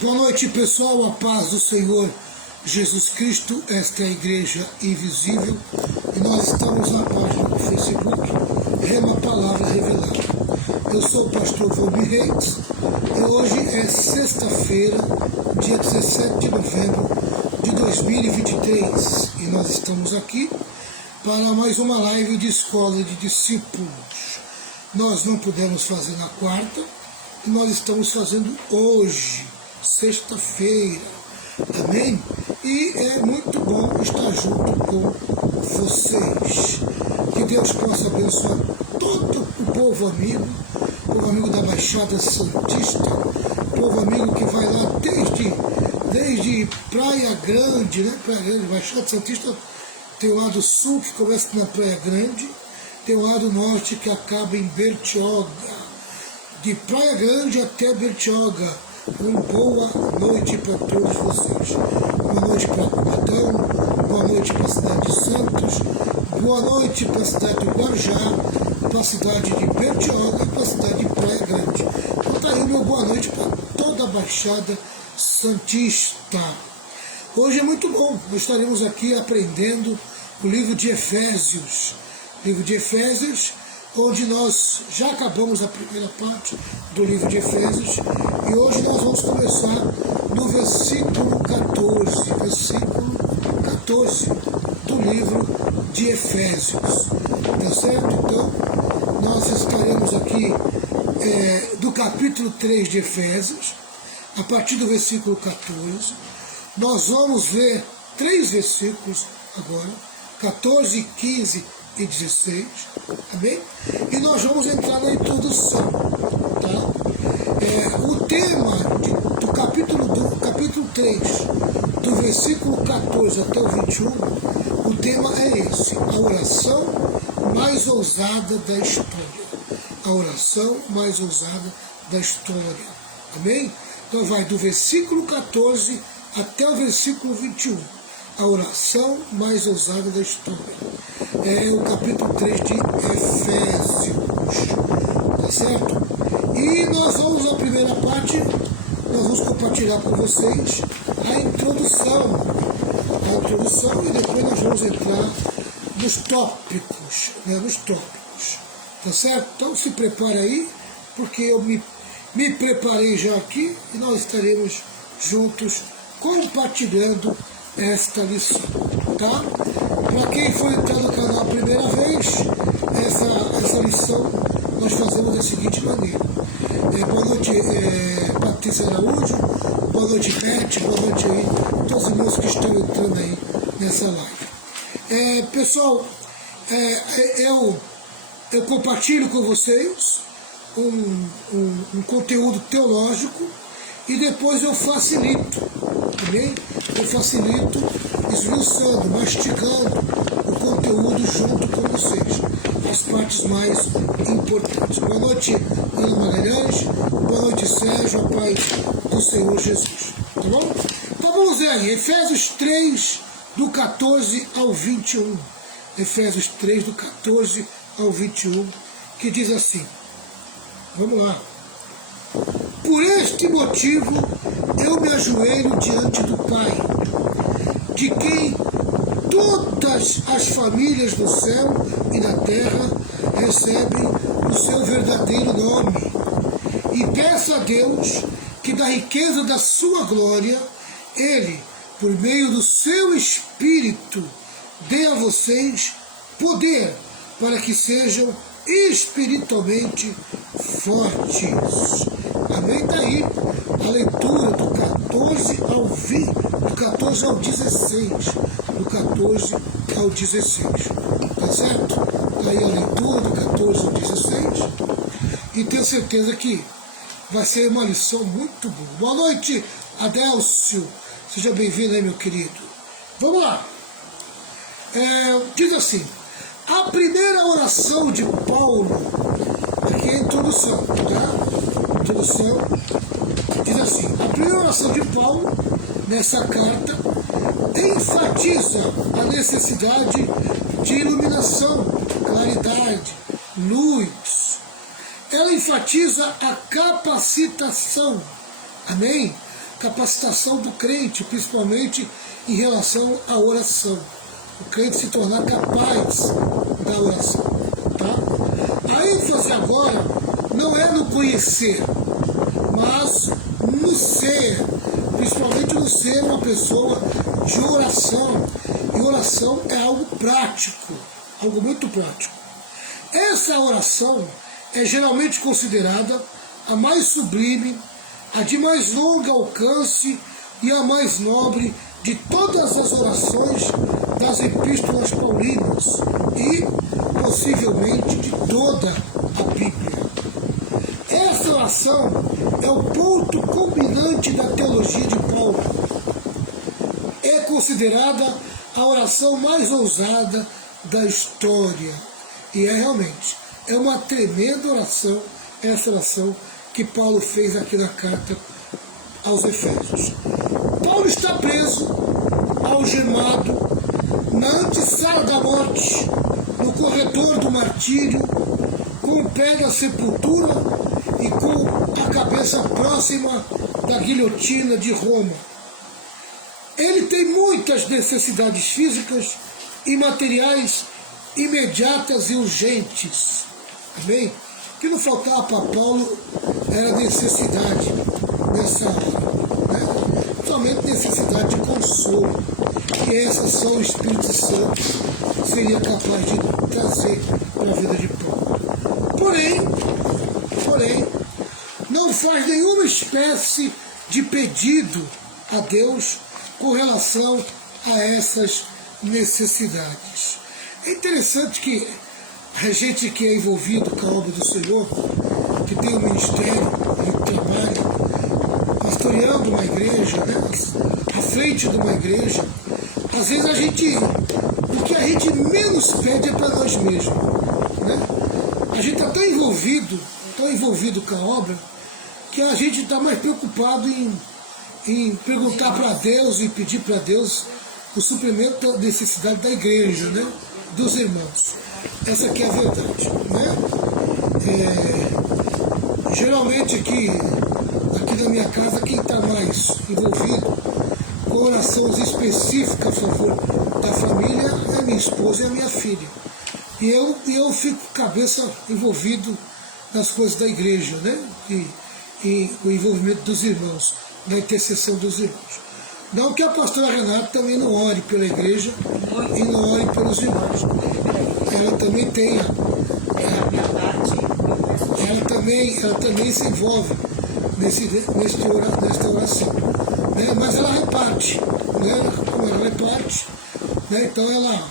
Boa noite, pessoal, a paz do Senhor Jesus Cristo. Esta é a Igreja Invisível e nós estamos na página do Facebook Rema Palavra Revelada. Eu sou o pastor Volmir Reis e hoje é sexta-feira, dia 17 de novembro de 2023 e nós estamos aqui para mais uma live de escola de discípulos. Nós não pudemos fazer na quarta e nós estamos fazendo hoje, sexta-feira, amém? E é muito bom estar junto com vocês. Que Deus possa abençoar todo o povo amigo da Baixada Santista, povo amigo que vai lá desde Praia Grande, né? Praia Grande, Baixada Santista tem o lado sul que começa na Praia Grande, tem o lado norte que acaba em Bertioga. De Praia Grande até Bertioga, boa noite para todos vocês. Boa noite para Cubatão, boa noite para a cidade de Santos, boa noite para a cidade de Guarujá, para a cidade de Bertioga e para a cidade de Praia Grande. Então tá aí o meu boa noite para toda a Baixada Santista. Hoje é muito bom, nós estaremos aqui aprendendo o livro de Efésios. Livro de Efésios, onde nós já acabamos a primeira parte do livro de Efésios e hoje nós vamos começar no versículo 14 do livro de Efésios, tá certo? Então, nós estaremos aqui do capítulo 3 de Efésios, a partir do versículo 14, nós vamos ver 3 versículos agora, 14, 15 e 16, amém? E nós vamos entrar na introdução, tá? O tema do capítulo 3, do versículo 14 até o 21, o tema é esse: a oração mais ousada da história. A oração mais ousada da história, amém? Então vai do versículo 14 até o versículo 21. A oração mais ousada da história. É o capítulo 3 de Efésios, tá certo? E nós vamos, na primeira parte, nós vamos compartilhar com vocês a introdução e depois nós vamos entrar nos tópicos, tá certo? Então se prepare aí, porque eu me preparei já aqui e nós estaremos juntos compartilhando esta lição, tá? Para quem for entrar no canal a primeira vez, essa lição nós fazemos da seguinte maneira. Boa noite, Patrícia Araújo, boa noite, Beth, boa noite aí, todos os irmãos que estão entrando aí nessa live. Pessoal, eu compartilho com vocês um conteúdo teológico e depois eu facilito, também eu facilito esmiuçando, mastigando o conteúdo junto com vocês, as partes mais importantes. Boa noite, Ana Magalhães, boa noite, Sérgio, a paz do Senhor Jesus, tá bom? Então vamos ver aí, Efésios 3, do 14 ao 21, Efésios 3, do 14 ao 21, que diz assim, vamos lá. Por este motivo eu me ajoelho diante do Pai, de quem todas as famílias do céu e da terra recebem o seu verdadeiro nome, e peço a Deus que da riqueza da sua glória, Ele, por meio do seu Espírito, dê a vocês poder para que sejam espiritualmente fortes. Amém? Daí a leitura do 14 ao 16. Do 14 ao 16. Tá certo? Daí a leitura do 14 ao 16. E tenho certeza que vai ser uma lição muito boa. Boa noite, Adélcio. Seja bem-vindo aí, meu querido. Vamos lá. Diz assim, a primeira oração de Paulo, aqui é a introdução, tá? Introdução, diz assim, a primeira oração de Paulo, nessa carta, enfatiza a necessidade de iluminação, claridade, luz. Ela enfatiza a capacitação, amém? capacitação do crente, principalmente em relação à oração. O crente se tornar capaz da oração. Tá? A ênfase agora não é no conhecer, mas no ser, principalmente no ser uma pessoa de oração. E oração é algo prático, algo muito prático. Essa oração é geralmente considerada a mais sublime, a de mais longo alcance e a mais nobre de todas as orações das epístolas paulinas e, possivelmente, de toda a Bíblia. Essa oração é o ponto culminante da teologia de Paulo. É considerada a oração mais ousada da história. E realmente, é uma tremenda oração, essa oração que Paulo fez aqui na carta aos Efésios. Paulo está preso, algemado, na antessala da morte, no corredor do martírio, com o pé na sepultura e com a cabeça próxima da guilhotina de Roma. Ele tem muitas necessidades físicas e materiais imediatas e urgentes. Amém? O que não faltava para Paulo era necessidade nessa hora, né? Somente necessidade de consolo. E essas só o Espírito Santo seria capaz de trazer para a vida de Paulo. Porém, não faz nenhuma espécie de pedido a Deus com relação a essas necessidades. É interessante que a gente que é envolvido com a obra do Senhor, que tem um ministério, que trabalha pastoreando uma igreja, né, à frente de uma igreja, às vezes o que a gente menos pede é para nós mesmos. Né? A gente está tão envolvido com a obra, que a gente está mais preocupado em perguntar para Deus e pedir para Deus o suprimento da necessidade da igreja, né? Dos irmãos. Essa aqui é a verdade. Né? Geralmente aqui na minha casa, quem está mais envolvido com orações específicas a favor da família é minha esposa e a minha filha. E eu fico com a cabeça envolvido nas coisas da igreja, né? E o envolvimento dos irmãos, na intercessão dos irmãos. Não que a pastora Renata também não ore pela igreja e não ore pelos irmãos. Ela também tem, ela também se envolve nesta oração. Né? Mas ela reparte, né? Como ela reparte, né? Então ela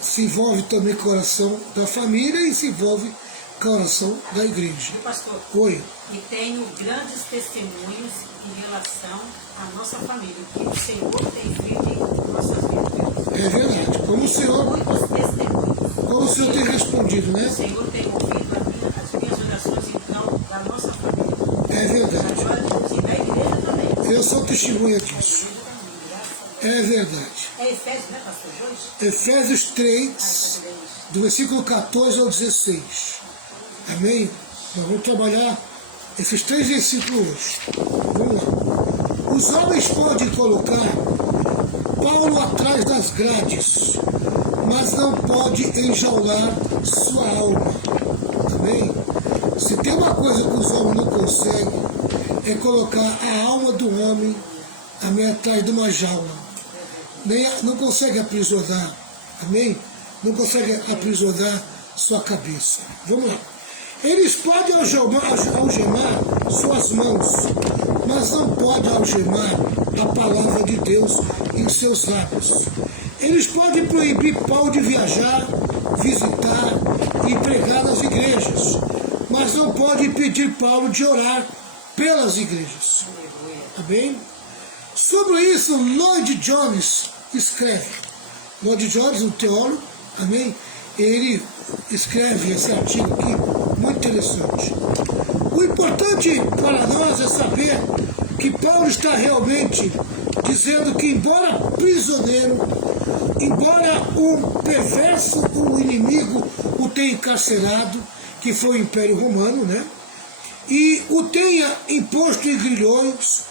se envolve também com a oração da família e se envolve com a oração da igreja. Pastor, oi. E tenho grandes testemunhos em relação à nossa família, que o Senhor tem feito em nossa vida. É verdade. Como o Senhor, Muitos testemunhos. como o Senhor tem respondido, né? O Senhor tem ouvido as minhas orações, então, da nossa família. É verdade. Agora, e da igreja também. Eu sou testemunha disso. É verdade. É Efésios, né, pastor? 2? Efésios 3, do versículo 14 ao 16. Amém? Nós vamos trabalhar esses 3 versículos hoje. Vamos lá. Os homens podem colocar Paulo atrás das grades, mas não pode enjaular sua alma. Amém? Se tem uma coisa que os homens não conseguem, é colocar a alma do homem atrás de uma jaula. Não consegue aprisionar. Amém? Não consegue aprisionar sua cabeça. Vamos lá. Eles podem algemar suas mãos, mas não podem algemar a palavra de Deus em seus lábios. Eles podem proibir Paulo de viajar, visitar e pregar nas igrejas, mas não podem impedir Paulo de orar pelas igrejas. Amém? Sobre isso, Lloyd Jones escreve. Lloyd Jones, um teólogo, amém? Ele escreve esse artigo aqui, muito interessante. O importante para nós é saber que Paulo está realmente dizendo que, embora prisioneiro, embora um perverso, um inimigo o tenha encarcerado, que foi o Império Romano, né? E o tenha imposto em grilhões,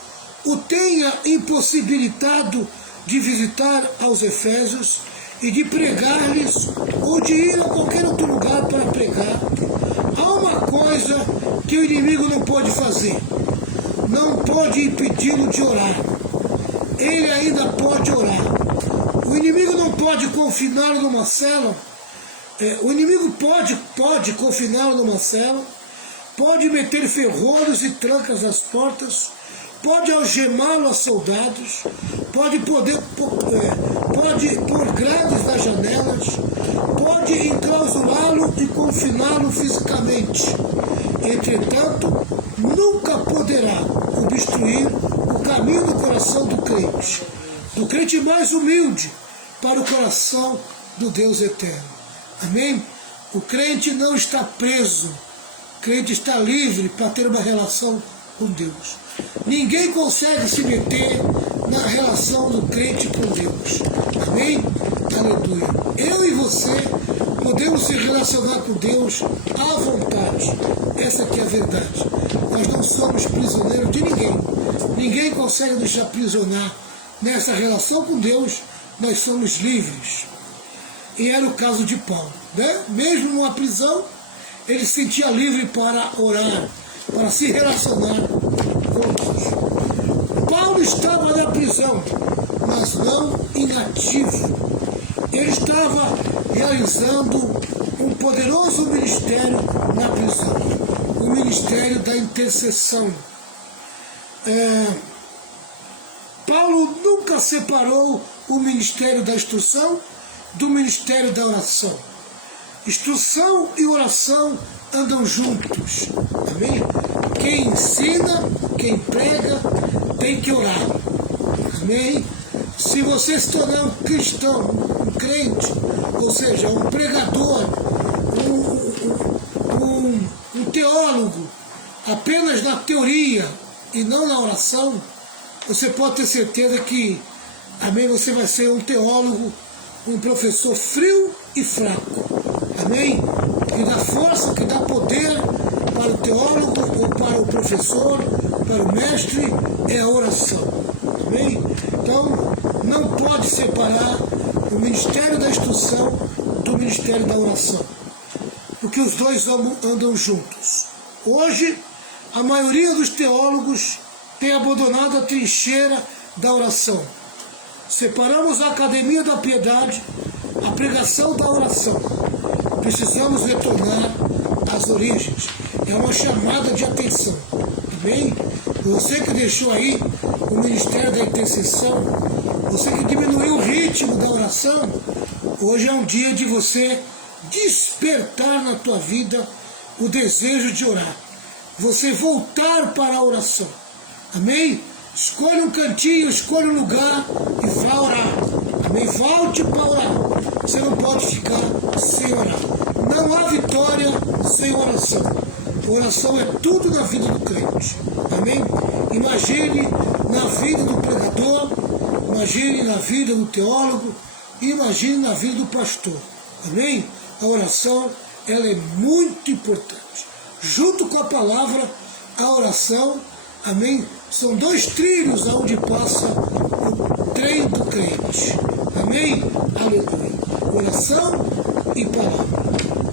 o tenha impossibilitado de visitar aos Efésios e de pregar-lhes ou de ir a qualquer outro lugar para pregar, há uma coisa que o inimigo não pode fazer. Não pode impedi-lo de orar. Ele ainda pode orar. O inimigo não pode confiná-lo numa cela. O inimigo pode confiná-lo numa cela, pode meter ferrolhos e trancas nas portas, pode algemá-lo a soldados, pode pôr grades nas janelas, pode enclausurá-lo e confiná-lo fisicamente. Entretanto, nunca poderá obstruir o caminho do coração do crente mais humilde para o coração do Deus eterno. Amém? O crente não está preso, o crente está livre para ter uma relação com Deus. Ninguém consegue se meter na relação do crente com Deus. Amém? Aleluia. Eu e você podemos se relacionar com Deus à vontade. Essa aqui é a verdade. Nós não somos prisioneiros de ninguém. Ninguém consegue nos aprisionar. Nessa relação com Deus, nós somos livres. E era o caso de Paulo, né? Mesmo numa prisão, ele se sentia livre para orar, para se relacionar com Deus. Paulo estava na prisão, mas não inativo. Ele estava realizando um poderoso ministério na prisão, o ministério da intercessão. Paulo nunca separou o ministério da instrução do ministério da oração. Instrução e oração andam juntos. Amém? Quem ensina, quem prega, tem que orar. Amém? Se você se tornar um cristão, um crente, ou seja, um pregador, um teólogo, apenas na teoria e não na oração, você pode ter certeza que, amém, você vai ser um teólogo, um professor frio e fraco. Amém? Que dá força, que dá poder para o teólogo ou para o professor, para o mestre, é a oração. Amém? Então, não pode separar o ministério da instrução do ministério da oração, porque os dois andam juntos. Hoje, a maioria dos teólogos tem abandonado a trincheira da oração. Separamos a academia da piedade, a pregação da oração. Precisamos retornar às origens. É uma chamada de atenção. Amém? Você que deixou aí o ministério da intercessão, você que diminuiu o ritmo da oração, hoje é um dia de você despertar na tua vida o desejo de orar. Você voltar para a oração. Amém? Escolha um cantinho, escolha um lugar e vá orar. Amém? Volte para orar. Você não pode ficar sem orar. Não há vitória sem oração. Oração é tudo na vida do crente. Amém? Imagine na vida do pregador, imagine na vida do teólogo, imagine na vida do pastor. Amém? A oração, ela é muito importante. Junto com a palavra, a oração, amém? São dois trilhos aonde passa o trem do crente. Amém? Aleluia. Oração e palavra.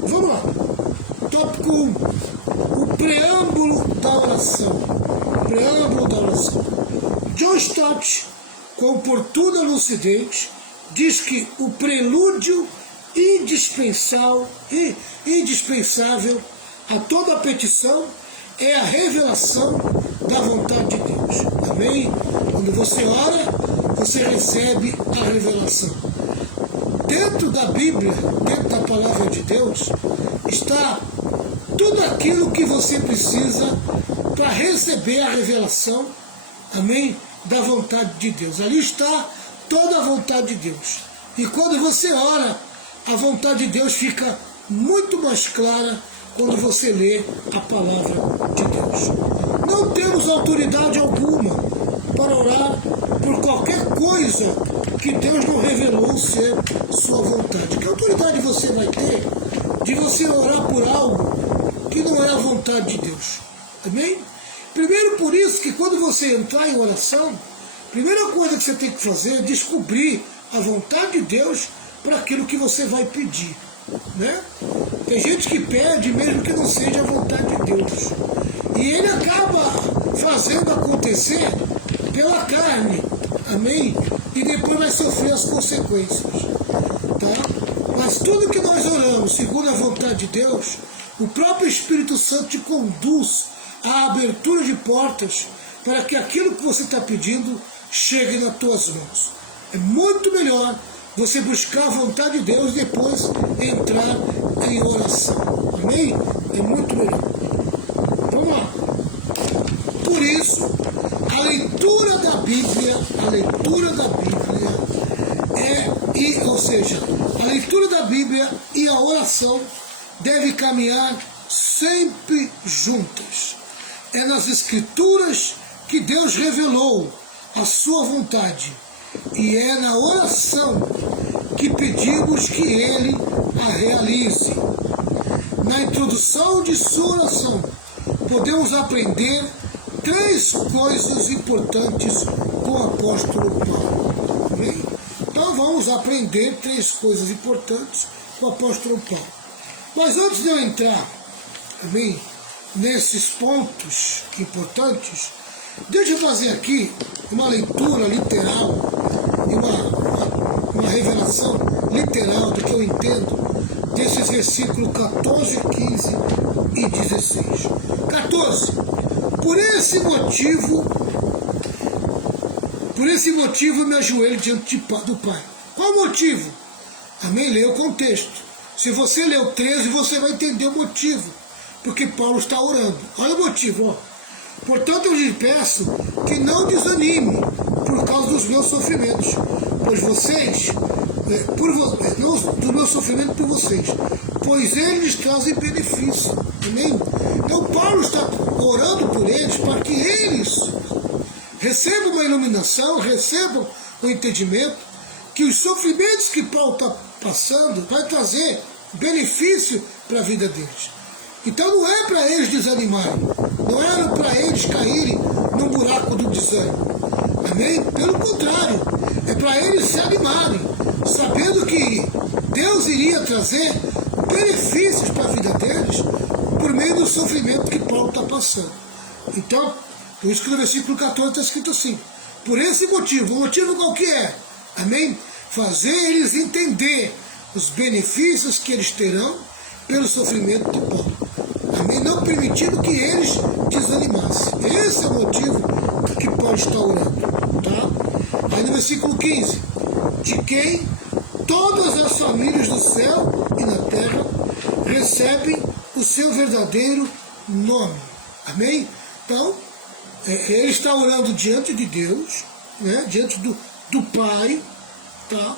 Vamos lá. Tópico 1. O preâmbulo da oração. Preâmbulo da oração. John Stott, com oportuna lucidez, diz que o prelúdio indispensável a toda a petição é a revelação da vontade de Deus. Amém? Quando você ora, você recebe a revelação. Dentro da Bíblia, dentro da palavra de Deus, está tudo aquilo que você precisa para receber a revelação, amém, da vontade de Deus. Ali está toda a vontade de Deus. E quando você ora, a vontade de Deus fica muito mais clara quando você lê a palavra de Deus. Não temos autoridade alguma para orar por qualquer coisa que Deus não revelou ser sua vontade. Que autoridade você vai ter de você orar por algo que não é a vontade de Deus? Amém? Primeiro por isso que quando você entrar em oração, a primeira coisa que você tem que fazer é descobrir a vontade de Deus para aquilo que você vai pedir. Né? Tem gente que pede mesmo que não seja a vontade de Deus. E ele acaba fazendo acontecer pela carne. Amém? E depois vai sofrer as consequências. Tá? Mas tudo que nós oramos segundo a vontade de Deus, o próprio Espírito Santo te conduz à abertura de portas para que aquilo que você está pedindo chegue nas tuas mãos. É muito melhor você buscar a vontade de Deus e depois entrar em oração. Amém? É muito melhor. Vamos lá. Por isso, a leitura da Bíblia ou seja, a leitura da Bíblia e a oração devem caminhar sempre juntas. É nas Escrituras que Deus revelou a sua vontade. E é na oração que pedimos que Ele a realize. Na introdução de sua oração, podemos aprender 3 coisas importantes com o apóstolo Paulo. Amém? Então vamos aprender 3 coisas importantes com o apóstolo Paulo. Mas antes de eu entrar, amém, nesses pontos importantes, deixa eu fazer aqui uma leitura literal, uma revelação literal do que eu entendo desses versículos 14, 15 e 16. 14. Por esse motivo eu me ajoelho diante do Pai. Qual o motivo? Amém? Leia o contexto. Se você ler o 13, você vai entender o motivo. Porque Paulo está orando. Olha o motivo, ó. Portanto, eu lhe peço que não desanime por causa dos meus sofrimentos, pois vocês, do meu sofrimento por vocês, pois eles trazem benefício. Amém? Então, Paulo está orando por eles para que eles recebam uma iluminação, recebam o entendimento que os sofrimentos que Paulo está passando vai trazer benefício para a vida deles. Então não é para eles desanimarem, não é para eles caírem num buraco do desânimo. Amém? Pelo contrário, é para eles se animarem, sabendo que Deus iria trazer benefícios para a vida deles por meio do sofrimento que Paulo está passando. Então, por isso que no versículo 14 está escrito assim: por esse motivo, o motivo qual que é? Amém? Fazer eles entender os benefícios que eles terão pelo sofrimento de Paulo. Amém? Não permitindo que eles desanimassem. Esse é o motivo que Paulo está orando. Tá? Aí no versículo 15: de quem todas as famílias do céu e na terra recebem o seu verdadeiro nome. Amém? Então, ele está orando diante de Deus, né? Diante do Pai, tá?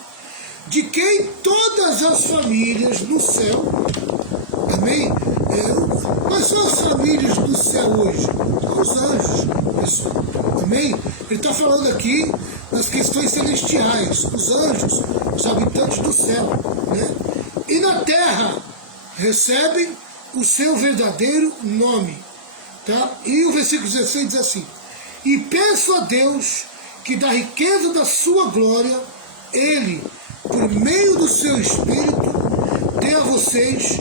De quem todas as famílias no céu, amém? Quais são as famílias do céu hoje? São os anjos, pessoal, amém? Ele está falando aqui das questões celestiais, os anjos, os habitantes do céu, né? E na terra recebem o seu verdadeiro nome, tá? E o versículo 16 diz assim: e peço a Deus que da riqueza da sua glória, Ele, por meio do seu Espírito, dê a vocês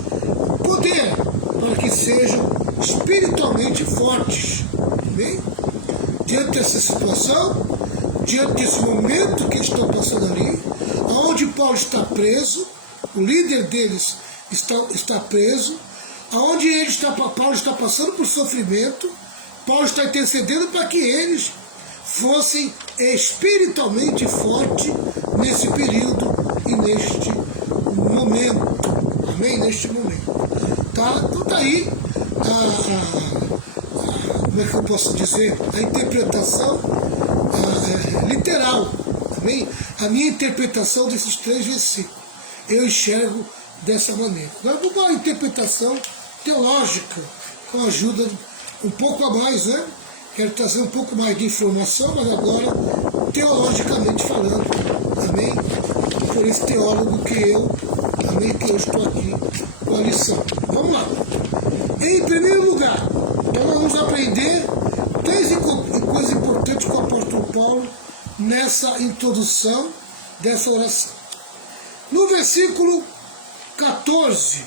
poder para que sejam espiritualmente fortes. Amém? Diante dessa situação, diante desse momento que estão passando ali, onde Paulo está preso, o líder deles está preso, onde Paulo está passando por sofrimento, Paulo está intercedendo para que eles fossem espiritualmente fortes nesse período e neste momento. Amém? Neste momento. Tá? Então está aí como é que eu posso dizer? A interpretação literal. Amém? A minha interpretação desses 3 versículos. Eu enxergo dessa maneira. Agora vamos para a interpretação teológica, com a ajuda um pouco a mais, né? Quero trazer um pouco mais de informação, mas agora teologicamente falando, amém? Por esse teólogo que eu, amém, que eu estou aqui com a lição. Vamos lá. Em primeiro lugar, então nós vamos aprender 3 começa a introdução dessa oração. No versículo 14,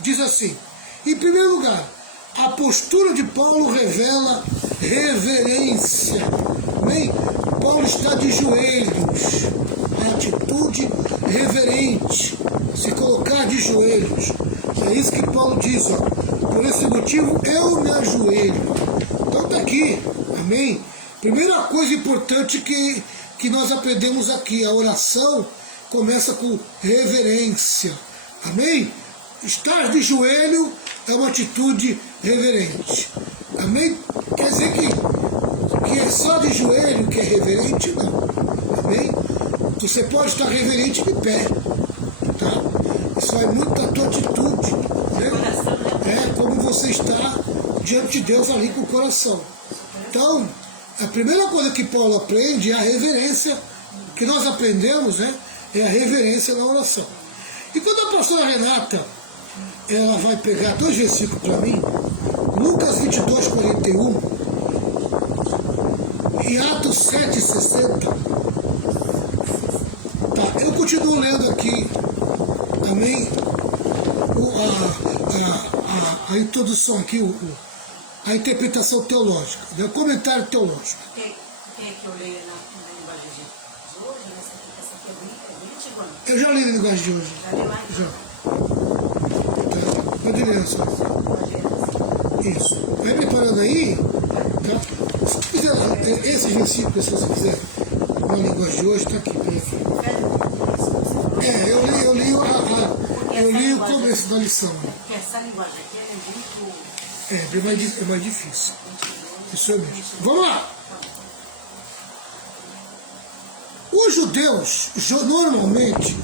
diz assim: em primeiro lugar, a postura de Paulo revela reverência. Amém? Paulo está de joelhos, a atitude reverente, se colocar de joelhos. É isso que Paulo diz, ó. Por esse motivo eu me ajoelho. Então está aqui, amém? Primeira coisa importante que nós aprendemos aqui, a oração começa com reverência, amém? Estar de joelho é uma atitude reverente, amém? Quer dizer que é só de joelho que é reverente? Não, amém? Você pode estar reverente de pé, tá? Isso vai muito da tua atitude, né? É como você está diante de Deus ali com o coração. Então, a primeira coisa que Paulo aprende é a reverência, que nós aprendemos, né? É a reverência na oração. E quando a pastora Renata, ela vai pegar 2 versículos para mim, Lucas 22, 41 e Atos 7, 60. Tá, eu continuo lendo aqui, amém, a introdução aqui, a interpretação teológica, o comentário teológico. Quer que eu leia na linguagem de hoje? Essa aqui é bem antigona. Eu já li na linguagem de hoje. Já leu lá? Já. Tá, pode ler só. Isso. Vai preparando aí, tá? Se quiser, esse versículo, se você quiser, na linguagem de hoje, está aqui. Eu li o começo da lição. Porque essa linguagem aqui ela é muito... É mais difícil. Isso é mesmo. Vamos lá. Os judeus normalmente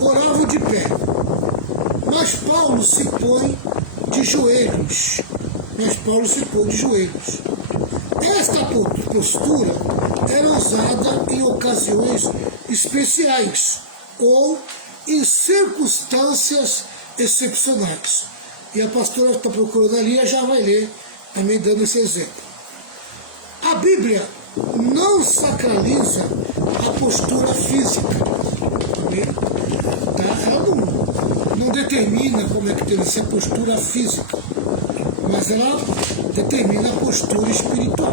oravam de pé. Mas Paulo se põe de joelhos. Esta postura era usada em ocasiões especiais ou em circunstâncias excepcionais. E a pastora está procurando ali, já vai ler, também dando esse exemplo. A Bíblia não sacraliza a postura física. Amém? Tá? Ela não determina como é que deve ser a postura física, mas ela determina a postura espiritual,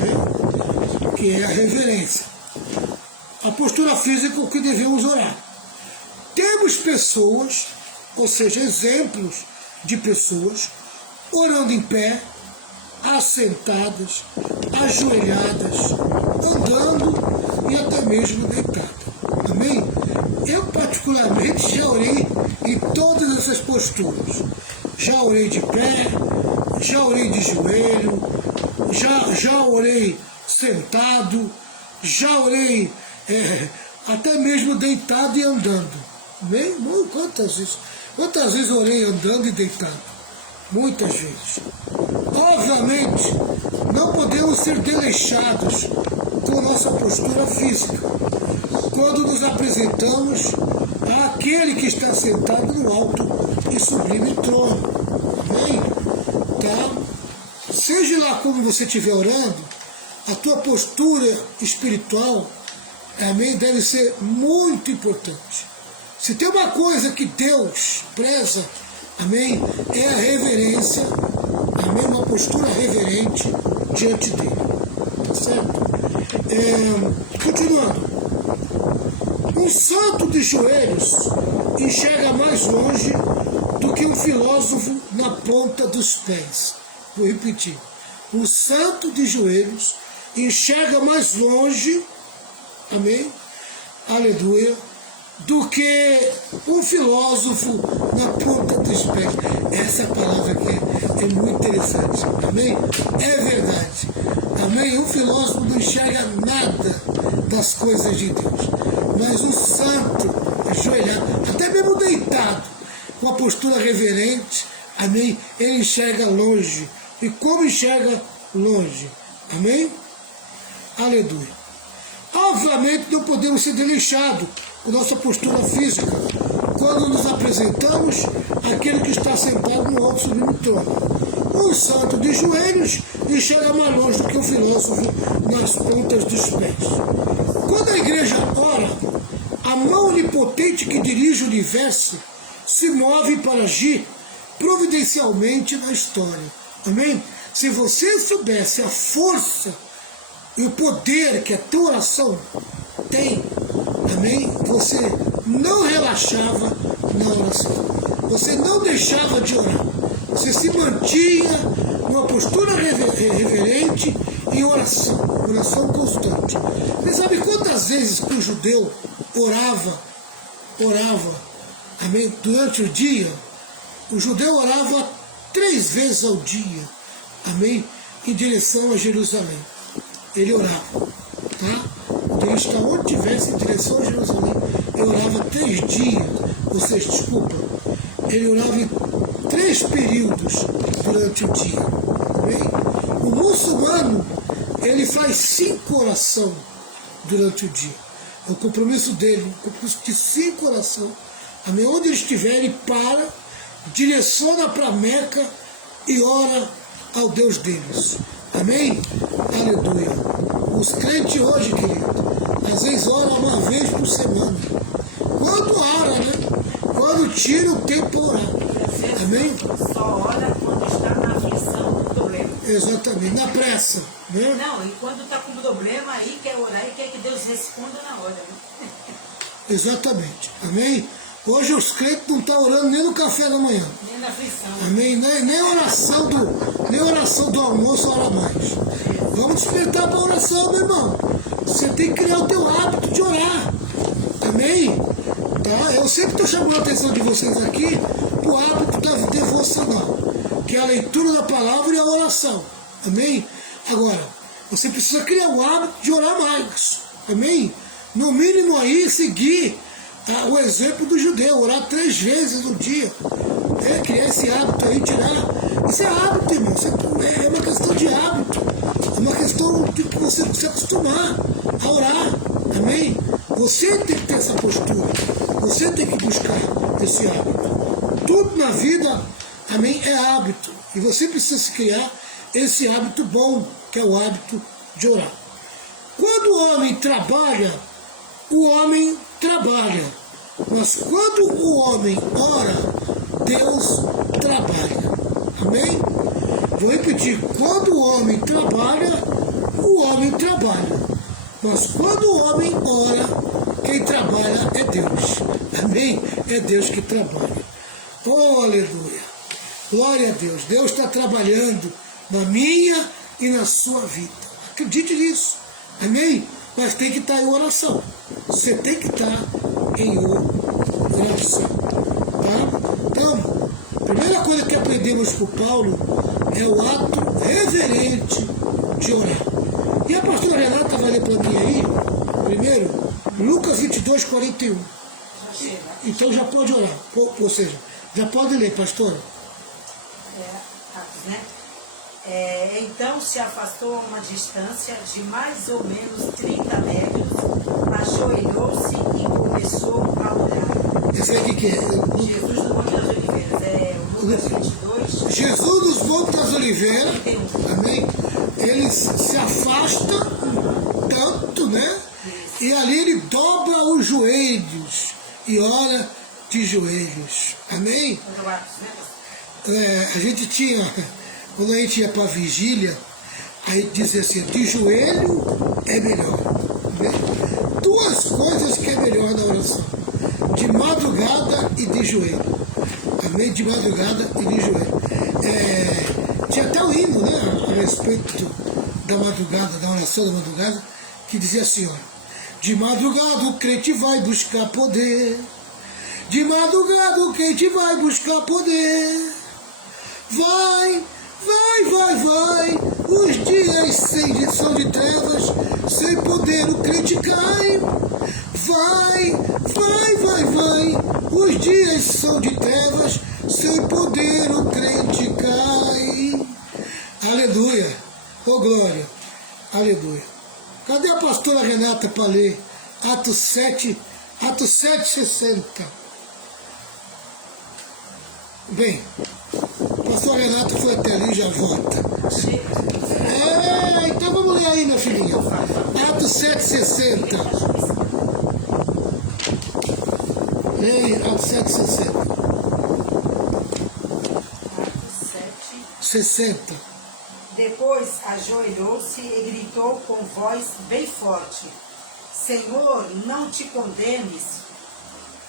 né? Que é a reverência. A postura física é o que devemos orar. Temos pessoas, ou seja, exemplos de pessoas orando em pé, assentadas, ajoelhadas, andando e até mesmo deitadas. Amém? Eu particularmente já orei em todas essas posturas. Já orei de pé, já orei de joelho, já orei sentado, já orei até mesmo deitado e andando. Amém? Quantas vezes orei andando e deitado? Muitas vezes. Obviamente, não podemos ser desleixados com nossa postura física quando nos apresentamos àquele que está sentado no alto e sublime trono. Amém? Tá? Seja lá como você estiver orando, a tua postura espiritual, amém, deve ser muito importante. Se tem uma coisa que Deus preza, amém, é a reverência, amém, uma postura reverente diante dele. Tá certo? Continuando. Um santo de joelhos enxerga mais longe do que um filósofo na ponta dos pés. Vou repetir. Um santo de joelhos enxerga mais longe, amém, aleluia, do que um filósofo na ponta dos pés. Essa palavra aqui é muito interessante, amém? É verdade, amém? Um filósofo não enxerga nada das coisas de Deus, mas um santo, ajoelhado, até mesmo deitado, com a postura reverente, amém? Ele enxerga longe. E como enxerga longe? Amém? Aleluia. Obviamente não podemos ser desleixados com nossa postura física quando nos apresentamos àquele que está sentado no alto sublime trono. os santos de joelhos e chega mais longe do que o filósofo nas pontas dos pés. Quando a igreja ora, a mão onipotente que dirige o universo se move para agir providencialmente na história. Amém? Se você soubesse a força e o poder que a tua oração tem, amém? Você não relaxava na oração. Você não deixava de orar. Você se mantinha numa postura reverente em oração constante. Você sabe quantas vezes que o judeu orava, amém? Durante o dia? O judeu orava 3 vezes ao dia, amém? Em direção a Jerusalém. Ele orava, tá? Então ele está onde estivesse em direção a Jerusalém, ele orava 3 dias, ou seja, desculpa, ele orava em 3 períodos durante o dia, amém? O muçulmano, ele faz 5 orações durante o dia. É o compromisso dele, o compromisso de 5 orações, amém? Onde ele estiver, ele para, direciona para Meca e ora ao Deus deles. Amém? Aleluia. Os crentes hoje, querido, às vezes oram uma vez por semana. Quando ora, né? Quando tira o tempo para orar. Amém? Só ora quando está na aflição do problema. Exatamente, na pressa. Né? Não, e quando está com problema, aí quer orar e quer que Deus responda na hora. Né? Exatamente. Amém? Hoje os crentes não estão orando nem no café da manhã. Nem na aflição. Amém? Nem oração do almoço ora mais. Vamos despertar para a oração, meu irmão. Você tem que criar o teu hábito de orar. Amém? Tá? Eu sempre estou chamando a atenção de vocês aqui para o hábito da devocional, que é a leitura da palavra e a oração. Amém? Agora, você precisa criar o hábito de orar mais. Amém? No mínimo aí, seguir o exemplo do judeu, orar 3 vezes no dia. Criar esse hábito aí, tirar. Isso é hábito, irmão. É uma questão de hábito. É uma questão de que você se acostumar a orar. Amém? Você tem que ter essa postura. Você tem que buscar esse hábito. Tudo na vida, amém, é hábito. E você precisa se criar esse hábito bom, que é o hábito de orar. Quando o homem trabalha, o homem trabalha. Mas quando o homem ora, Deus trabalha. Amém? Vou repetir. Quando o homem trabalha, o homem trabalha. Mas quando o homem ora, quem trabalha é Deus. Amém? É Deus que trabalha. Oh, aleluia. Glória a Deus. Deus está trabalhando na minha e na sua vida. Acredite nisso. Amém? Mas tem que estar em oração. Você tem que estar em oração. Tá? Então, a primeira coisa que aprendemos com Paulo é o ato reverente de orar. E a pastora Renata vai ler para mim aí, primeiro, Lucas 22, 41. Então já pode orar. Ou seja, já pode ler, pastora. Né? Então se afastou a uma distância de mais ou menos 30 metros, ajoelhou-se e começou a orar. Esse aqui que é? Jesus do Monte das Oliveiras, o Lucas 22. Jesus dos Montes das Oliveiras, amém? Ele se afasta tanto, né? E ali ele dobra os joelhos e ora de joelhos. Amém? A gente tinha, quando a gente ia para a vigília, aí dizia assim, de joelho é melhor. Né? 2 coisas que é melhor na oração. De madrugada e de joelho. Amém? De madrugada e de joelho. Tinha até um hino, né, a respeito da madrugada, da oração da madrugada, que dizia assim, ó, de madrugada o crente vai buscar poder. De madrugada o crente vai buscar poder. Vai, os dias são de trevas, sem poder o crente cai. Vai, os dias são de trevas, sem poder o crente cai. Aleluia, oh glória, aleluia. Cadê a pastora Renata para ler Atos 7, 60? Bem, Pastor Renato foi até ali e já volta. Então vamos ler aí, minha filhinha. Atos 7,60. Leia Atos 7,60. Atos 60. Depois ajoelhou-se e gritou com voz bem forte: Senhor, não te condenes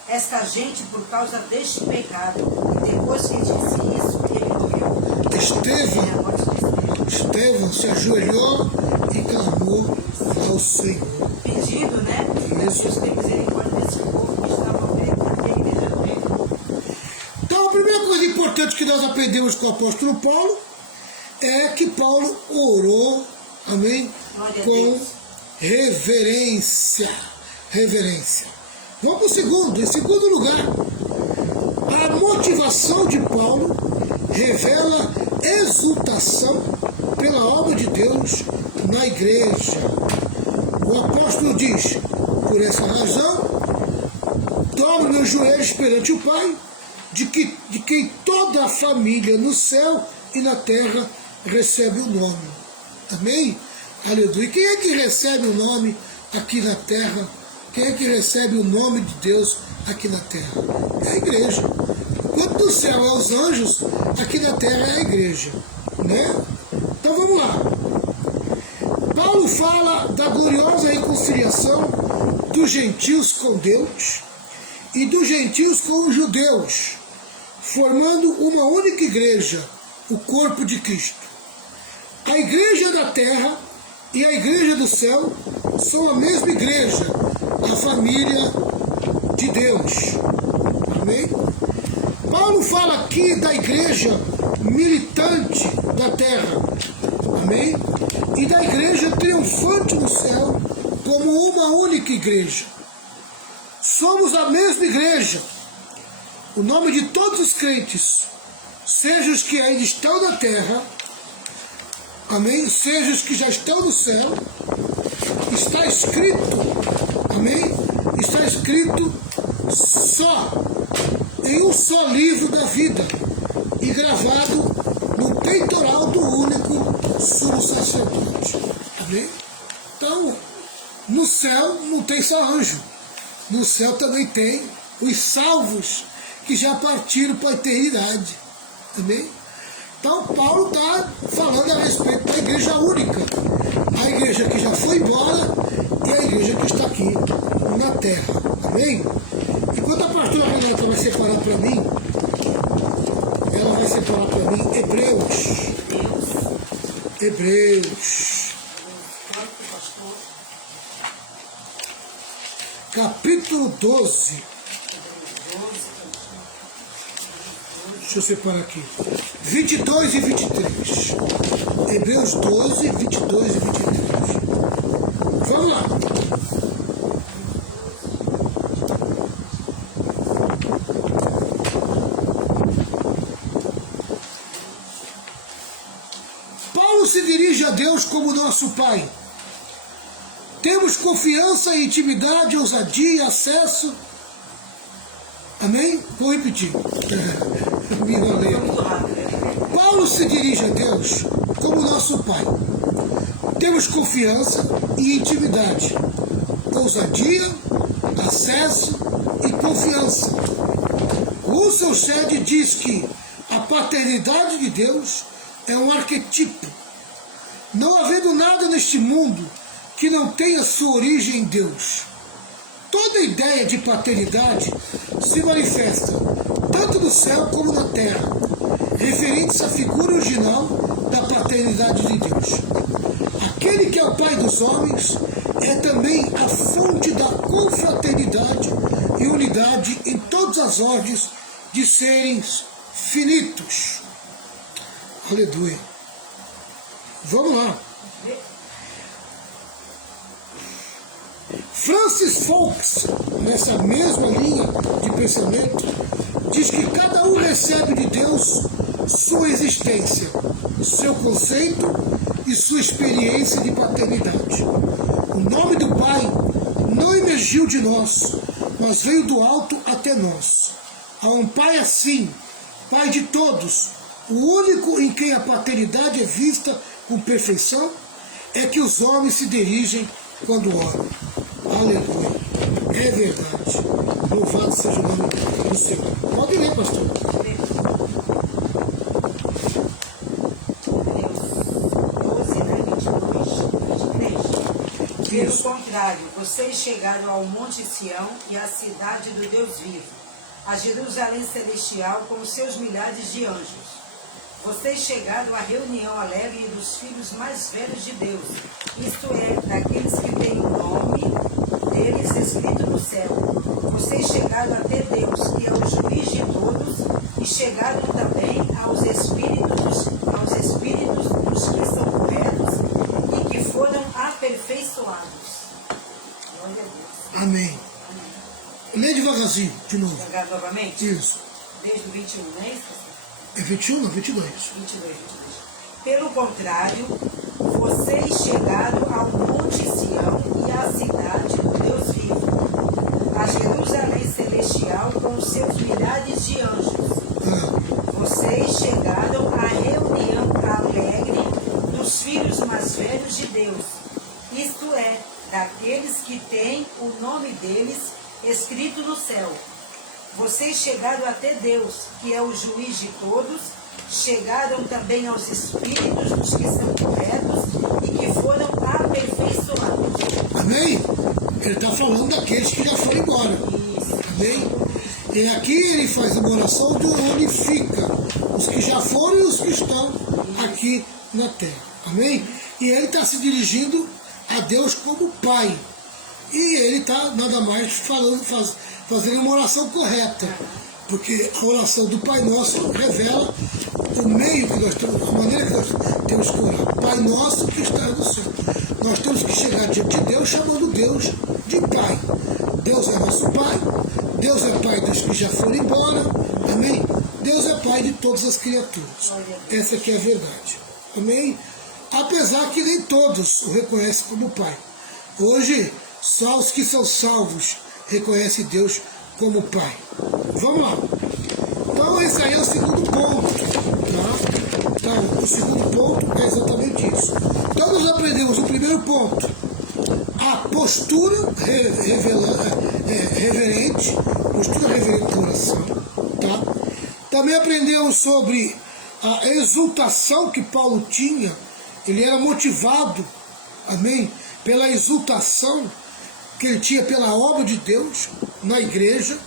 esta gente por causa deste pecado. E depois que disse isso, ele morreu. Estevão se ajoelhou e clamou ao Senhor. Pedindo, né? Isso. Deus tem misericórdia desse povo que estava vendo na igreja do reino. Então, a primeira coisa importante que nós aprendemos com o apóstolo Paulo é que Paulo orou, amém, com reverência. Vamos para o segundo. Em segundo lugar, a motivação de Paulo revela exultação pela obra de Deus na igreja. O apóstolo diz: por essa razão, dobro meus joelhos perante o Pai, de quem toda a família no céu e na terra recebe o nome. Amém? Aleluia. Quem é que recebe o nome aqui na terra? Quem é que recebe o nome de Deus aqui na terra? É a igreja. Enquanto no céu é os anjos, aqui na terra é a igreja. Né? Então vamos lá. Paulo fala da gloriosa reconciliação dos gentios com Deus e dos gentios com os judeus, formando uma única igreja, o corpo de Cristo. A igreja da terra e a igreja do céu são a mesma igreja, a família de Deus. Amém? Paulo fala aqui da igreja militante da terra. Amém? E da igreja triunfante no céu como uma única igreja. Somos a mesma igreja. O nome de todos os crentes, seja os que ainda estão na terra, amém, seja os que já estão no céu, está escrito, amém, está escrito só, em um só livro da vida, e gravado no peitoral do único sumo sacerdote. Amém? Então, no céu não tem só anjo, no céu também tem os salvos que já partiram para a eternidade. Amém? Então Paulo está falando a respeito da igreja única, a igreja que já foi embora e a igreja que está aqui na terra. Amém? Enquanto a pastora Renata vai separar para mim, ela vai separar para mim Hebreus, capítulo 12. Deixa eu separar aqui. 22 e 23. Hebreus 12, 22 e 23. Vamos lá. Paulo se dirige a Deus como nosso Pai. Temos confiança, intimidade, ousadia, acesso. Amém? Vou repetir. Me enrolei aqui. Paulo se dirige a Deus como nosso Pai. Temos confiança e intimidade, ousadia, acesso e confiança. Russell Shedd diz que a paternidade de Deus é um arquetipo. Não havendo nada neste mundo que não tenha sua origem em Deus. Toda ideia de paternidade se manifesta tanto no céu como na terra, referente-se à figura original da paternidade de Deus. Aquele que é o Pai dos homens é também a fonte da confraternidade e unidade em todas as ordens de seres finitos. Aleluia. Vamos lá. Francis Fox, nessa mesma linha de pensamento, diz que cada um recebe de Deus sua existência, seu conceito e sua experiência de paternidade. O nome do Pai não emergiu de nós, mas veio do alto até nós. Há um Pai assim, Pai de todos, o único em quem a paternidade é vista com perfeição, é que os homens se dirigem quando oram. Aleluia. É verdade. Louvado seja o nome do Senhor. Pode ler, pastor. Pelo contrário, vocês chegaram ao Monte Sião e à cidade do Deus vivo, a Jerusalém celestial com seus milhares de anjos. Vocês chegaram à reunião alegre dos filhos mais velhos de Deus, isto é, daqueles que têm o nome deles escrito no céu. Vocês chegaram até Deus, que é o juiz de todos, e chegaram também aos espíritos dos que são corretos e que foram aperfeiçoados. Glória a Deus. Amém. Lê devagarzinho, de novo. Chegar novamente? Isso. Desde o 21, não é isso? É 21 ou 22? 22. Pelo contrário, vocês chegaram ao Monte Sião e à cidade do Deus vivo, a Jerusalém celestial com os seus milhares de anjos. Vocês chegaram à reunião alegre dos filhos mais velhos de Deus, isto é, daqueles que têm o nome deles escrito no céu. Vocês chegaram até Deus, que é o juiz de todos, chegaram também aos espíritos dos que são corretos e que foram aperfeiçoados. Amém? Ele está falando daqueles que já foram embora. Isso. Amém? E aqui ele faz uma oração de unifica os que já foram e os que estão aqui na terra. Amém? E ele está se dirigindo a Deus como Pai. E ele está nada mais falando, fazendo uma oração correta. Porque a oração do Pai Nosso revela o meio que nós temos, a maneira que nós temos que orar. Pai Nosso que está no céu. Nós temos que chegar diante de Deus chamando Deus de Pai. Deus é nosso Pai. Deus é Pai dos que já foram embora. Amém? Deus é Pai de todas as criaturas. Essa aqui é a verdade. Amém? Apesar que nem todos o reconhecem como Pai. Hoje, só os que são salvos reconhecem Deus como Pai. Vamos lá. Então esse aí é o segundo ponto. Tá? Então o segundo ponto é exatamente isso. Então nós aprendemos o primeiro ponto. A postura reverente. Postura reverente da oração. Tá? Também aprendemos sobre a exultação que Paulo tinha. Ele era motivado, amém, pela exultação que ele tinha pela obra de Deus na igreja.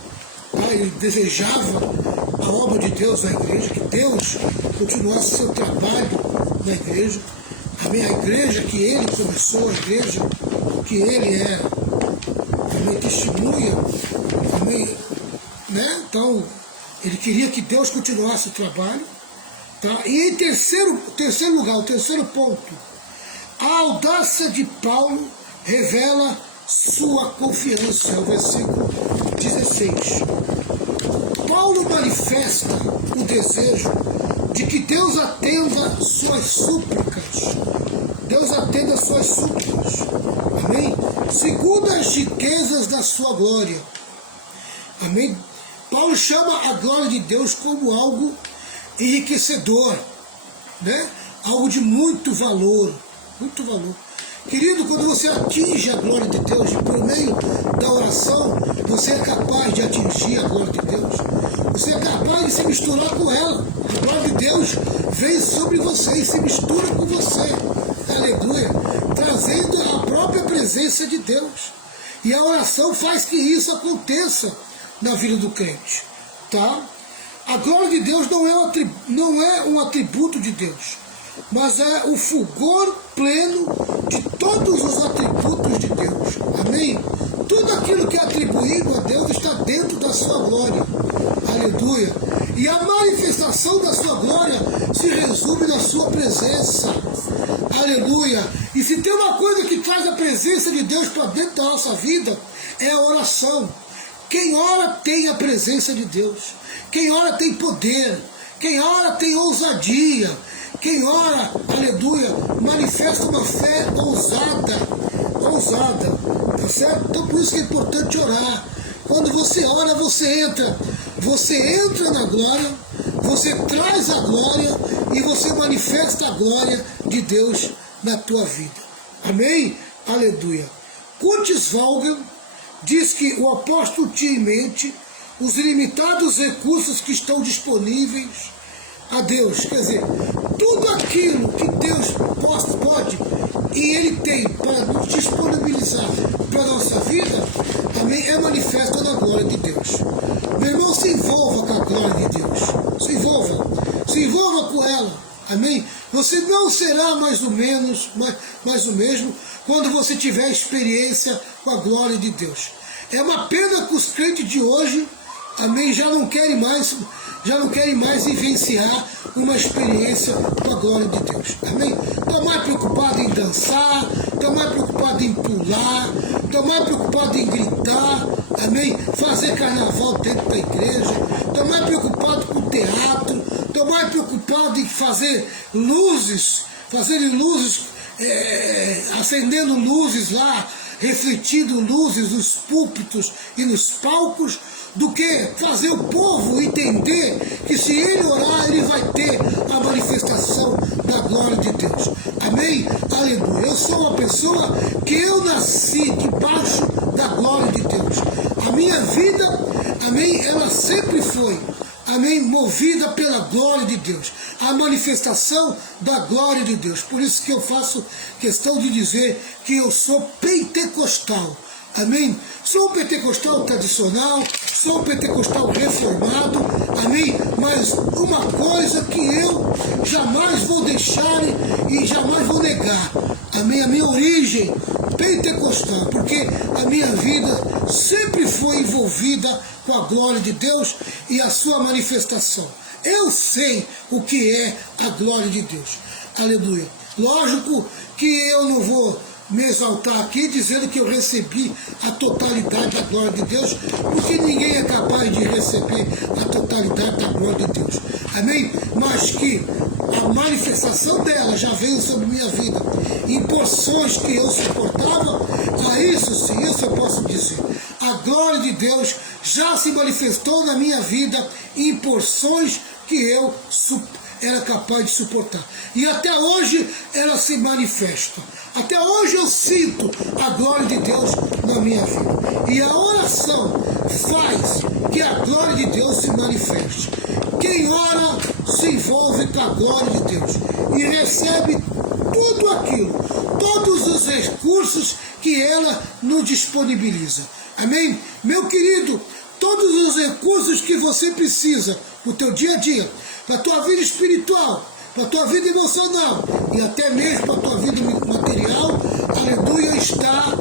Tá? Ele desejava a obra de Deus na igreja, que Deus continuasse seu trabalho na igreja. Amém? A igreja que ele começou, a igreja que ele era, amém, testemunha, amém, né? Então, ele queria que Deus continuasse o trabalho. Tá? E em terceiro lugar, o terceiro ponto, a audácia de Paulo revela sua confiança, é o versículo 16. Paulo manifesta o desejo de que Deus atenda suas súplicas. Deus atenda suas súplicas. Amém? Segundo as riquezas da sua glória. Amém? Paulo chama a glória de Deus como algo enriquecedor, né? Algo de muito valor, muito valor. Querido, quando você atinge a glória de Deus por meio da oração, você é capaz de atingir a glória de Deus. Você é capaz de se misturar com ela. A glória de Deus vem sobre você e se mistura com você. Aleluia. Trazendo a própria presença de Deus. E a oração faz que isso aconteça na vida do crente. Tá? A glória de Deus não é um atributo de Deus, mas é o fulgor pleno de todos os atributos de Deus. Amém? Tudo aquilo que é atribuído a Deus está dentro da sua glória. Aleluia. E a manifestação da sua glória se resume na sua presença. Aleluia. E se tem uma coisa que traz a presença de Deus para dentro da nossa vida, é a oração. Quem ora tem a presença de Deus. Quem ora tem poder. Quem ora tem ousadia. Quem ora, aleluia, manifesta uma fé ousada. Tá certo? Então por isso que é importante orar. Quando você ora, você entra na glória, você traz a glória e você manifesta a glória de Deus na tua vida. Amém? Aleluia. Curtis Vaughan diz que o apóstolo tinha em mente os ilimitados recursos que estão disponíveis a Deus. Quer dizer, tudo aquilo que Deus pode e Ele tem para nos disponibilizar para a nossa vida, amém, é manifesto na glória de Deus. Meu irmão, se envolva com a glória de Deus. Se envolva com ela. Amém? Você não será mais o mesmo quando você tiver experiência com a glória de Deus. É uma pena que os crentes de hoje, amém, já não querem mais vivenciar uma experiência com a glória de Deus. Amém? Estão mais preocupados em dançar, estão mais preocupados em pular, estão mais preocupados em gritar, amém? Fazer carnaval dentro da igreja, estão mais preocupados com o teatro, estão mais preocupados em fazer luzes, acendendo luzes lá, refletindo luzes nos púlpitos e nos palcos, do que fazer o povo entender que se ele orar, ele vai ter a manifestação da glória de Deus. Amém? Aleluia. Eu sou uma pessoa que eu nasci debaixo da glória de Deus. A minha vida, amém, ela sempre foi, amém, movida pela glória de Deus, a manifestação da glória de Deus. Por isso que eu faço questão de dizer que eu sou pentecostal. Amém? Sou um pentecostal tradicional, sou um pentecostal reformado, amém? Mas uma coisa que eu jamais vou deixar e jamais vou negar, amém? A minha origem pentecostal, porque a minha vida sempre foi envolvida com a glória de Deus e a sua manifestação. Eu sei o que é a glória de Deus. Aleluia. Lógico que eu não vou me exaltar aqui dizendo que eu recebi a totalidade da glória de Deus, porque ninguém é capaz de receber a totalidade da glória de Deus. Amém? Mas que a manifestação dela já veio sobre minha vida em porções que eu suportava, a isso sim, isso eu posso dizer. A glória de Deus já se manifestou na minha vida em porções que eu era capaz de suportar. E até hoje ela se manifesta. Até hoje eu sinto a glória de Deus na minha vida. E a oração faz que a glória de Deus se manifeste. Quem ora se envolve com a glória de Deus e recebe tudo aquilo, todos os recursos que ela nos disponibiliza. Amém? Meu querido, todos os recursos que você precisa no teu dia a dia, para a tua vida espiritual, para a tua vida emocional e até mesmo para a tua vida material, aleluia, está,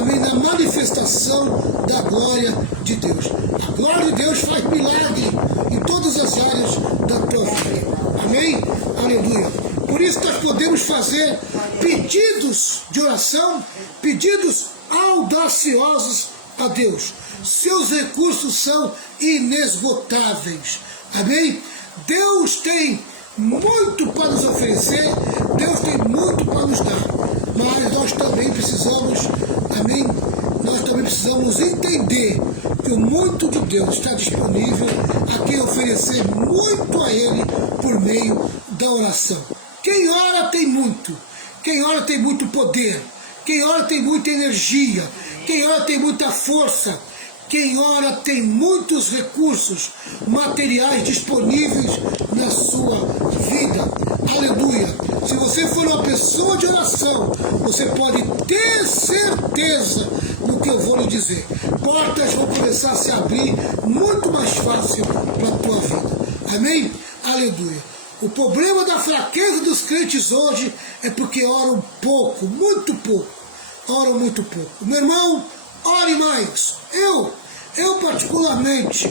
amém, na manifestação da glória de Deus. A glória de Deus faz milagre em todas as áreas da tua vida. Amém? Aleluia. Por isso nós podemos fazer pedidos de oração, pedidos audaciosos a Deus. Seus recursos são inesgotáveis. Amém? Deus tem muito para nos oferecer, Deus tem muito para nos dar, mas nós também precisamos, amém, nós também precisamos entender que o muito de Deus está disponível a quem oferecer muito a Ele por meio da oração. Quem ora tem muito, quem ora tem muito poder, quem ora tem muita energia, quem ora tem muita força, quem ora tem muitos recursos materiais disponíveis na sua vida. Aleluia. Se você for uma pessoa de oração, você pode ter certeza no que eu vou lhe dizer. Portas vão começar a se abrir muito mais fácil para a tua vida. Amém? Aleluia. O problema da fraqueza dos crentes hoje é porque oram pouco, muito pouco. Oram muito pouco. Meu irmão, ore mais. Eu particularmente,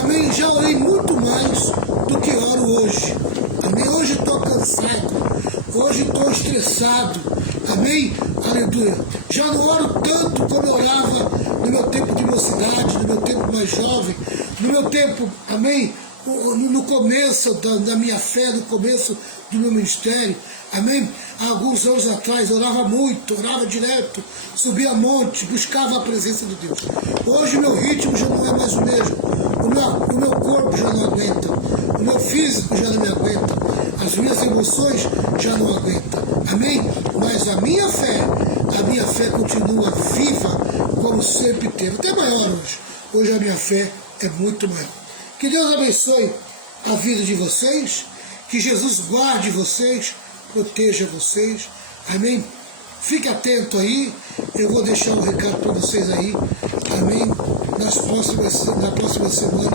amém, já orei muito mais do que oro hoje. Amém? Hoje estou cansado, hoje estou estressado. Amém? Aleluia. Já não oro tanto como eu orava no meu tempo de mocidade, no meu tempo mais jovem, no meu tempo, amém, no começo da minha fé, no começo do meu ministério. Amém? Há alguns anos atrás eu orava muito, orava direto, subia monte, buscava a presença de Deus. Hoje meu ritmo já não é mais o mesmo, o meu corpo já não aguenta, o meu físico já não me aguenta, as minhas emoções já não aguentam, amém? Mas a minha fé continua viva como sempre teve, até maior hoje a minha fé é muito maior. Que Deus abençoe a vida de vocês, que Jesus guarde vocês, proteja vocês, amém? Fique atento aí, eu vou deixar um recado para vocês aí, amém? Na próxima semana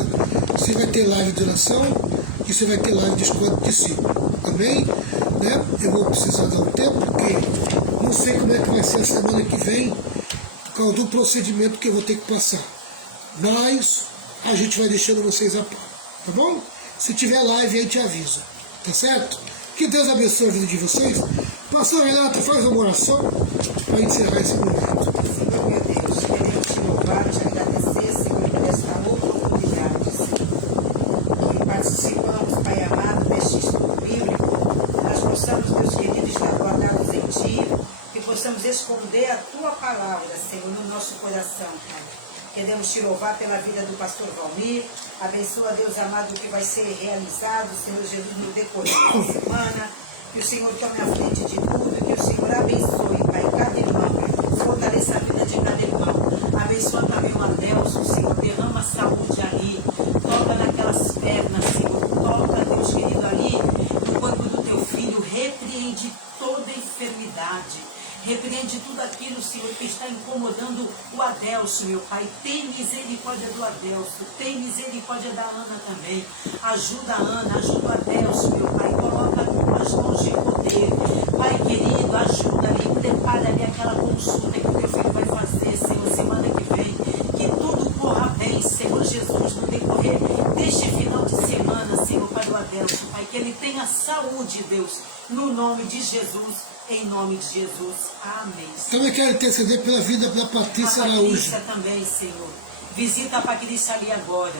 você vai ter live de oração e você vai ter live de escola de si, amém? Né? Eu vou precisar dar um tempo, porque não sei como é que vai ser a semana que vem, por causa do procedimento que eu vou ter que passar. Mas a gente vai deixando vocês a par, tá bom? Se tiver live aí te avisa, tá certo? Que Deus abençoe a vida de vocês. Pastor Renato, faz uma oração para encerrar esse momento. Senhor meu Deus, queremos te louvar, te agradecer, Senhor, por esta oportunidade, Senhor, que participamos, Pai amado, deste estudo bíblico, nós possamos, Deus querido, estar guardados em Ti, que possamos esconder a Tua palavra, Senhor, no nosso coração, Pai. Queremos te louvar pela vida do pastor Valmir. Abençoa, Deus amado, o que vai ser realizado, Senhor Jesus, no decorrer da semana. Que o Senhor tome a frente de tudo, que o Senhor abençoe, Pai, cada irmão, fortaleça a vida de cada irmão. Abençoa também o Adelson, Senhor, derrama saúde ali, toca naquelas pernas, Senhor, toca, Deus querido, ali no corpo do teu filho, repreende toda enfermidade. Repreende tudo aquilo, Senhor, que está incomodando o Adelso, meu Pai. Tem misericórdia do Adelso, tem misericórdia da Ana também. Ajuda a Ana, ajuda o Adelso, meu Pai. Coloca as mãos de poder. Pai querido, ajuda ali, prepara ali aquela consulta que o teu filho vai fazer, Senhor, semana que vem. Que tudo corra bem, Senhor Jesus, no decorrer deste final de semana, Senhor, Pai do Adelso, Pai. Que ele tenha saúde, Deus, no nome de Jesus. Em nome de Jesus. Amém. Também quero interceder pela vida da Patrícia Araújo. Patrícia também, Senhor. Visita a Patrícia ali agora.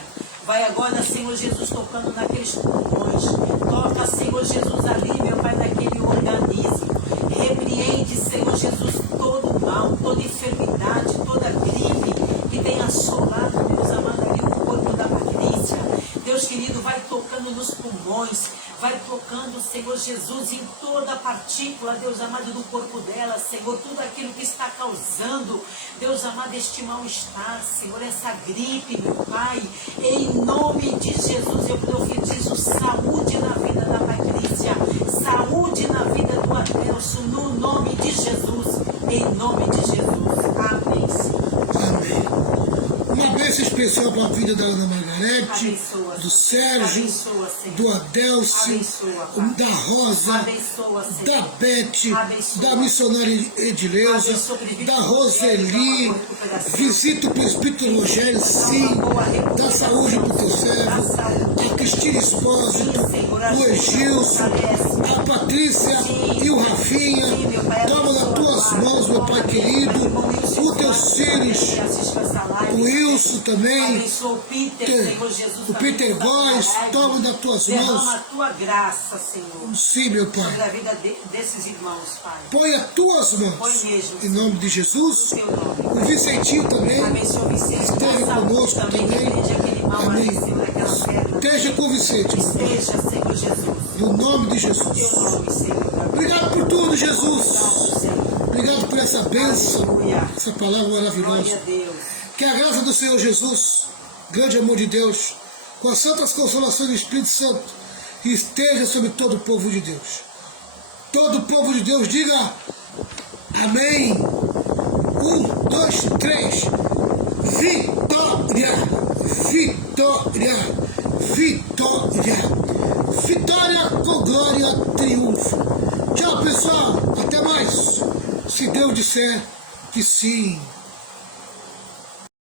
Vai agora, Senhor Jesus, tocando naqueles pulmões. Toca, Senhor Jesus, ali, meu Pai, naquele organismo. Repreende, Senhor Jesus, todo mal, toda enfermidade, toda gripe que tem assolado, Deus amado, ali o corpo da Patrícia. Deus querido, vai tocando nos pulmões. Vai tocando, Senhor Jesus, em toda a partícula, Deus amado, do corpo dela, Senhor, tudo aquilo que está causando, Deus amado, este mal-estar, Senhor, essa gripe, meu Pai, em nome de Jesus, eu profetizo saúde na vida da Patrícia, saúde na vida do Adelso, no nome de Jesus, em nome de Jesus, amém, Senhor. Amém. Uma bênção especial para a vida da Ana Margarete, Abençoa, do Sérgio, abençoa, Senhor. do Adelso, Abençoa, Pai. da Rosa, Abençoa, Senhor. da Beth, Abençoa. da missionária Edileuza, Abençoa o presbítero da Roseli. Rogério, recuperação. Visita o presbítero Rogério, sim. Dá saúde para o teu servo. A Cristina Espósito, o Egilson, a Patrícia e o Rafinha. Toma nas tuas mãos, meu Pai querido, os teus filhos, o Wilson também, Abençoa o Peter, Senhor Jesus, o Peter Góes, toma das tuas derrama mãos. a tua graça, Senhor, Sim, meu sobre Pai. a vida desses irmãos, Pai. Põe as tuas mãos, Põe mesmo, em nome de Jesus. no teu nome. O Vicentinho também, Abençoa o Vicente, esteja dá saúde conosco também, também. repreende aquele mal Amém. ali, Senhor, aquela perna. Esteja com o Vicente, meu Pai. Esteja, Senhor Jesus, No nome de no Jesus. teu nome, Senhor. Obrigado por tudo, Jesus. Obrigado, Senhor. Obrigado por essa bênção, Aleluia. essa palavra Glória maravilhosa. a Deus. Que a graça do Senhor Jesus, grande amor de Deus, com as santas consolações do Espírito Santo, esteja sobre todo o povo de Deus. Todo o povo de Deus diga amém. 1, 2, 3. Vitória! Vitória! Vitória! Vitória com glória, triunfo. Tchau, pessoal. Até mais. Se Deus disser que sim.